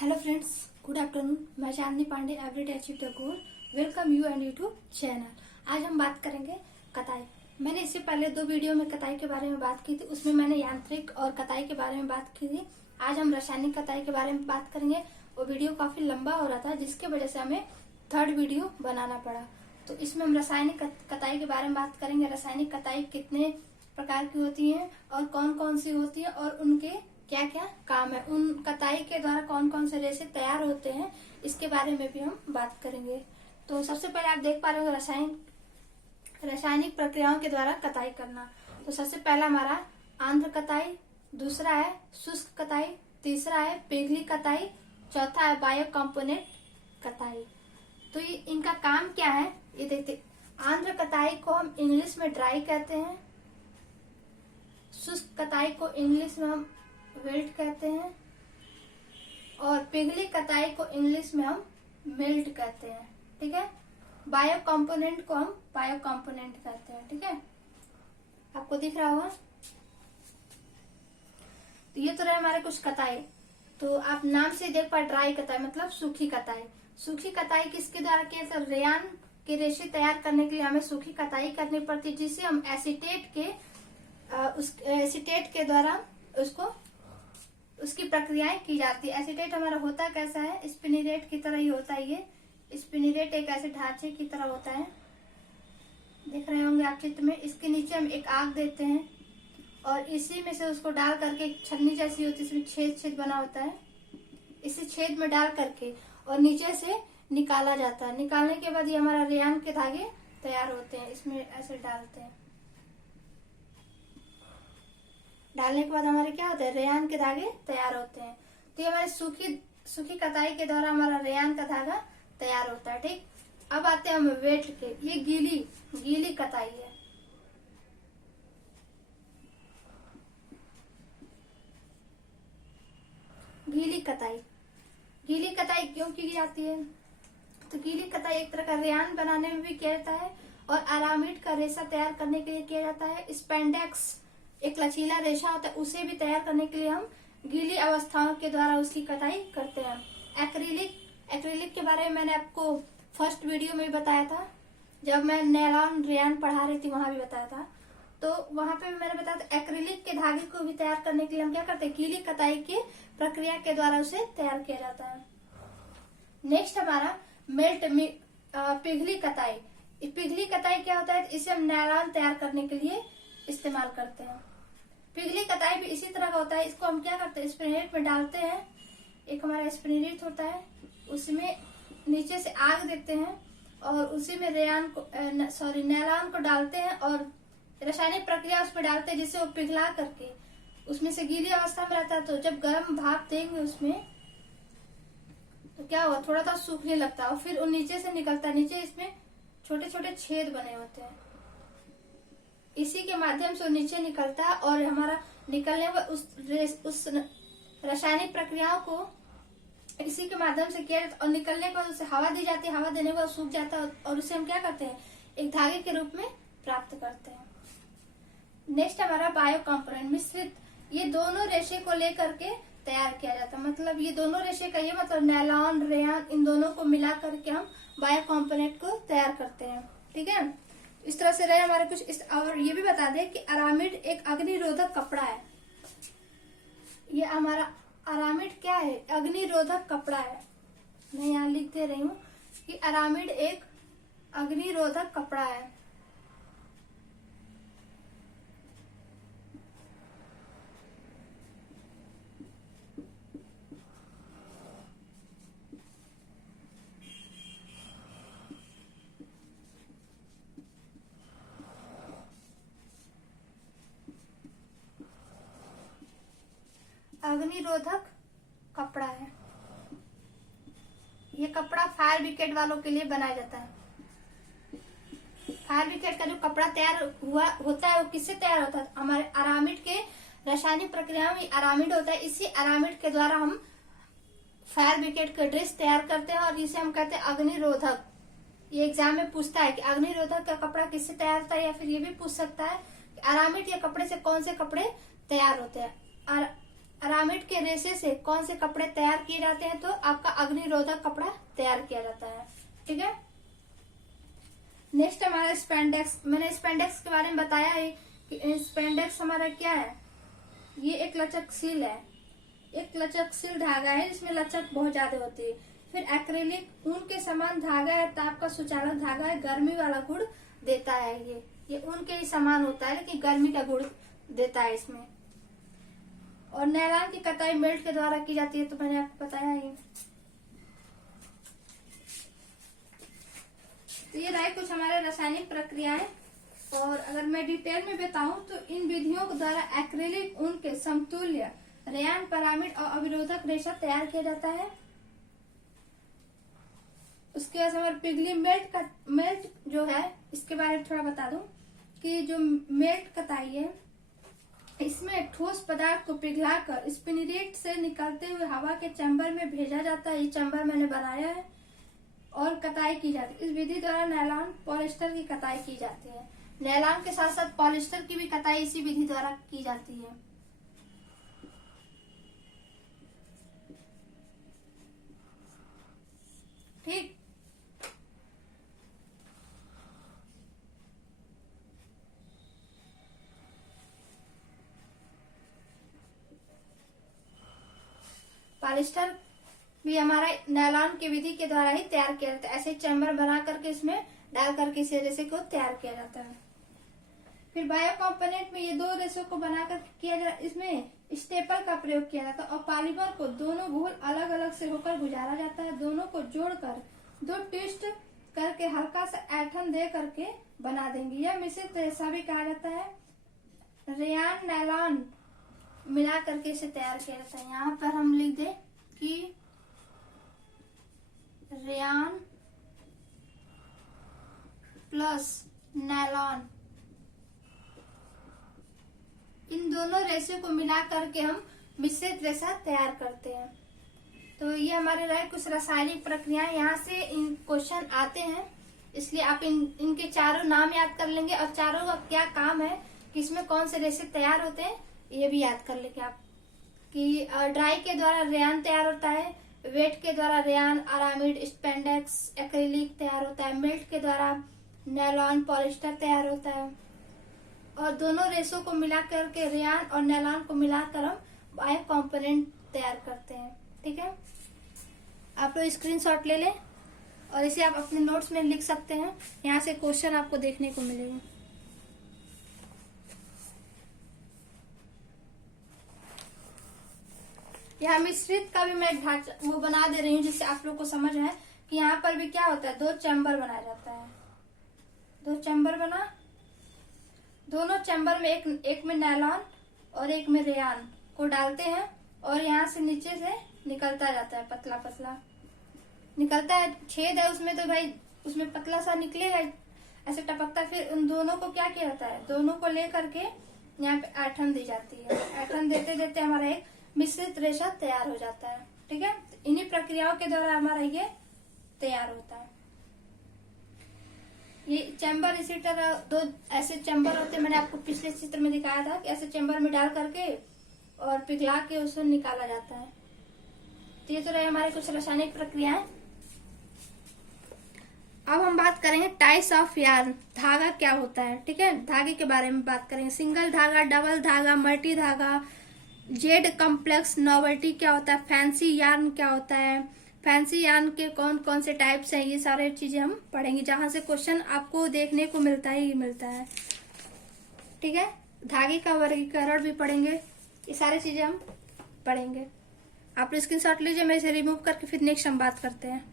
Hello friends, good afternoon. मैं Chandni Pandey, everyday achieve the goal. Welcome you and YouTube channel. आज हम बात करेंगे कताई। मैंने इससे पहले 2 वीडियो में कताई के बारे में बात की थी। उसमें मैंने यांत्रिक और कताई के बारे में बात की थी। आज हम रासायनिक कताई के बारे में बात करेंगे। वो वीडियो काफी लंबा हो रहा था, जिसकी वजह से हमें 3rd वीडियो बनाना पड़ा। तो इसमें हम रासायनिक कताई के बारे में बात करेंगे। रासायनिक कताई कितने प्रकार की होती है और कौन कौन सी होती है और उनके क्या क्या काम है, उन कताई के द्वारा कौन कौन से रेशे तैयार होते हैं, इसके बारे में भी हम बात करेंगे। तो सबसे पहले आप देख पा रहे हो रासायनिक प्रक्रियाओं के द्वारा कताई करना। तो सबसे पहला हमारा आंध्र कताई, दूसरा है शुष्क कताई, तीसरा है पिघली कताई, चौथा है बायो कंपोनेंट कताई। तो ये इनका काम क्या है ये देखते। आंध्र कताई को हम इंग्लिश में ड्राई कहते हैं, शुष्क कताई को इंग्लिश में हम वेल्ट कहते हैं और पिघली कताई को इंग्लिश में हम मेल्ट कहते हैं। ठीक है। बायो कंपोनेंट को हम बायो कंपोनेंट कहते हैं। ठीक है, आपको दिख रहा होगा। तो ये तो रहे हमारे कुछ कताई। तो आप नाम से देख पाए, ड्राई कताई मतलब सूखी कताई। सूखी कताई किसके द्वारा किया जाता है? रेयान के रेशे तैयार करने के लिए हमें सूखी कताई करनी पड़ती है, जिसे हम एसीटेट के द्वारा उसकी प्रक्रियाएं की जाती है। एसीटेट हमारा होता कैसा है? स्पिनिरेट की तरह ही होता है। ये स्पिनिरेट एक ऐसे ढांचे की तरह होता है, देख रहे होंगे आप चित्र में। इसके नीचे हम एक आग देते हैं और इसी में से उसको डाल करके एक छन्नी जैसी होती है, इसमें छेद बना होता है। इसी छेद में डाल करके और नीचे से निकाला जाता है। निकालने के बाद ये हमारा रेयान के धागे तैयार होते हैं। इसमें ऐसे डालते हैं, डालने के बाद हमारे क्या होता है? रेयान के धागे तैयार होते हैं। तो ये हमारे सूखी कताई के द्वारा हमारा रेयान का धागा तैयार होता है। ठीक, अब आते हैं हम वेट के। ये गीली कताई है। गीली कताई क्यों की जाती है? तो गीली कताई एक तरह का रेयान बनाने में भी किया जाता है और अरामिड का रेशा तैयार करने के लिए किया जाता है। स्पेंडेक्स एक लचीला रेशा होता है, उसे भी तैयार करने के लिए हम गीली अवस्थाओं के द्वारा उसकी कताई करते हैं। एक्रिलिक के बारे में मैंने आपको फर्स्ट वीडियो में भी बताया था, जब मैं नैलॉन रेयान पढ़ा रही थी, वहां भी बताया था। तो वहां पे भी मैंने बताया था एक्रिलिक के धागे को भी तैयार करने के लिए हम क्या करते हैं? गीली कताई की प्रक्रिया के द्वारा उसे तैयार किया जाता है। नेक्स्ट हमारा पिघली कताई। पिघली कताई क्या होता है? इसे हम नैलॉन तैयार करने के लिए इस्तेमाल करते हैं। पिघली कताई भी इसी तरह का होता है। इसको हम क्या करते हैं? स्पिनिरेट में डालते हैं। एक हमारा स्पिनिरेट होता है, उसमें नीचे से आग देते हैं और उसी में नैलॉन को डालते हैं और रासायनिक प्रक्रिया उस पर डालते हैं, जिससे वो पिघला करके उसमें से गीली अवस्था में रहता है। तो जब गर्म भाप देंगे उसमें तो क्या होगा? थोड़ा सा सूखने लगता है और फिर वो नीचे से निकलता है। नीचे इसमें छोटे छोटे छेद बने होते हैं, इसी के माध्यम से नीचे निकलता है और हमारा निकलने उस रासायनिक प्रक्रियाओं को इसी के माध्यम से किया जाता है और निकलने के बाद उसे हवा दी जाती है। हवा देने के बाद सूख जाता है और उसे हम क्या करते हैं? एक धागे के रूप में प्राप्त करते हैं। नेक्स्ट हमारा बायो कंपोनेंट मिश्रित। ये दोनों रेशे को लेकर के तैयार किया जाता है। मतलब ये दोनों रेशे का ये मतलब नैलॉन, रेयान, इन दोनों को मिला करके हम बायो कंपोनेंट को तैयार करते हैं। ठीक है, इस तरह से रहे हमारे कुछ। और ये भी बता दें कि अरामिड एक अग्निरोधक कपड़ा है। ये हमारा अरामिड क्या है? अग्निरोधक कपड़ा है। मैं यहाँ लिख दे रही हूँ कि अरामिड एक अग्निरोधक कपड़ा है। अग्निरोधक कपड़ा है। ये कपड़ा फायर ब्रिगेड वालों के लिए बनाया जाता है। फायर ब्रिगेड का जो कपड़ा तैयार होता है वो किससे तैयार होता है? हमारे अरामिड के रासायनिक प्रक्रिया में अरामिड होता है। इसी अरामिड के द्वारा हम फायर ब्रिगेड का ड्रेस तैयार करते हैं और इसे हम कहते हैं अग्निरोधक। ये एग्जाम में पूछता है कि अग्निरोधक का कपड़ा किससे तैयार होता है, या फिर ये भी पूछ सकता है कि अरामिड के कपड़े से कौन से कपड़े तैयार होते हैं। अरामिड के रेशे से कौन से कपड़े तैयार किए जाते हैं, तो आपका अग्निरोधक कपड़ा तैयार किया जाता है। ठीक है, नेक्स्ट हमारा स्पेंडेक्स। मैंने स्पेंडेक्स के बारे में बताया है कि स्पेंडेक्स हमारा क्या है, ये एक लचकशील है, एक लचकशील धागा है जिसमें लचक बहुत ज्यादा होती है। फिर एक्रेलिक ऊन के समान धागा है, ताप का सुचालक धागा है, गर्मी वाला गुण देता है। ये ऊन के ही समान होता है लेकिन गर्मी का गुण देता है इसमें। और नायलॉन की कताई मेल्ट के द्वारा की जाती है, तो मैंने आपको बताया ही। तो ये रहे कुछ हमारे रासायनिक प्रक्रियाएं। और अगर मैं डिटेल में बताऊं तो इन विधियों के द्वारा एक्रेलिक ऊन के समतुल्य रेयान, पिरामिड और अविरोधक रेशा तैयार किया जाता है। उसके बाद हमारे पिघली मेल्ट जो है, इसके बारे में थोड़ा बता दूं कि जो मेल्ट कताई है, इसमें एक ठोस पदार्थ को पिघलाकर स्पिनिरेट से निकलते हुए हवा के चैम्बर में भेजा जाता है। ये चैम्बर मैंने बनाया है और कताई की जाती है। इस विधि द्वारा नायलॉन, पॉलिस्टर की कताई की जाती है। नायलॉन के साथ साथ पॉलिस्टर की भी कताई इसी विधि द्वारा की जाती है। ठीक, पॉलिस्टर भी हमारा नायलॉन की विधि के द्वारा ही तैयार किया जाता है। ऐसे चैम्बर बना करके इसमें डाल करके इस रेशे को तैयार किया जाता है। फिर बायो कंपोनेंट में ये दो रेशों को बनाकर किया जाता है, इसमें स्टेपल का प्रयोग किया जाता है और पॉलीमर को दोनों घोल अलग अलग से होकर गुजारा जाता है। दोनों को जोड़कर दो ट्विस्ट करके हल्का सा ऐंठन दे करके बना देंगे। यह मिश्रित रेशा भी कहा जाता है। रेयान नायलॉन मिला करके इसे तैयार किया जाता है। यहाँ पर हम लिख दें कि रेयान प्लस नायलॉन, इन दोनों रेशे को मिला करके हम मिश्रित रेशा तैयार करते हैं। तो ये हमारे रहे कुछ रासायनिक प्रक्रियाएं। यहाँ से इन क्वेश्चन आते हैं, इसलिए आप इनके चारों नाम याद कर लेंगे और चारों का क्या काम है, किसमें कौन से रेशे तैयार होते हैं, ये भी याद कर लेंगे आप। कि ड्राई के द्वारा रेयान तैयार होता है, वेट के द्वारा रेयान, अरामिड, स्पेंडेक्स, एक्रिलिक तैयार होता है, मेल्ट के द्वारा नायलॉन, पॉलिस्टर तैयार होता है। और दोनों रेशों को मिला करके रेयान और नायलॉन को मिलाकर हम बायो कंपोनेंट तैयार करते हैं। ठीक है, आप लोग स्क्रीनशॉट ले लें और इसे आप अपने नोट्स में लिख सकते हैं। यहाँ से क्वेश्चन आपको देखने को मिलेगा। यहाँ मिश्रित का भी मैं एक ढांचा वो बना दे रही हूँ जिससे आप लोग को समझ आए कि यहाँ पर भी क्या होता है, दो चैम्बर बनाया जाता है। दो चैम्बर बना, दोनों चैम्बर में एक में नायलॉन और एक में रेयान को डालते हैं और यहाँ से नीचे से निकलता जाता है, पतला पतला निकलता है। छेद है उसमें तो भाई उसमें पतला सा निकलेगा, ऐसे टपकता। फिर उन दोनों को क्या किया जाता है, दोनों को ले करके यहाँ पे ऐंठन दी जाती है। ऐंठन देते देते हमारा एक मिश्रित रेशा तैयार हो जाता है। ठीक है, इन्हीं प्रक्रियाओं के द्वारा हमारा ये तैयार होता है। ये चैम्बर इसी तरह दो ऐसे चैम्बर होते हैं, मैंने आपको पिछले चित्र में दिखाया था कि ऐसे चैम्बर में डाल करके और पिघला के उसे निकाला जाता है। तो ये तो रहे हमारे कुछ रासायनिक प्रक्रियाएं। अब हम बात करेंगे टाइप्स ऑफ यार्न, धागा क्या होता है। ठीक है, धागे के बारे में बात करेंगे। सिंगल धागा, डबल धागा, मल्टी धागा, जेड कॉम्प्लेक्स, नोवेल्टी क्या होता है, फैंसी यार्न क्या होता है, फैंसी यार्न के कौन कौन से टाइप्स हैं, ये सारे चीजें हम पढ़ेंगे, जहां से क्वेश्चन आपको देखने को मिलता ही मिलता है। ठीक है, धागे का वर्गीकरण भी पढ़ेंगे, ये सारी चीजें हम पढ़ेंगे। आप स्क्रीनशॉट लीजिए, मैं इसे रिमूव करके फिर नेक्स्ट हम बात करते हैं।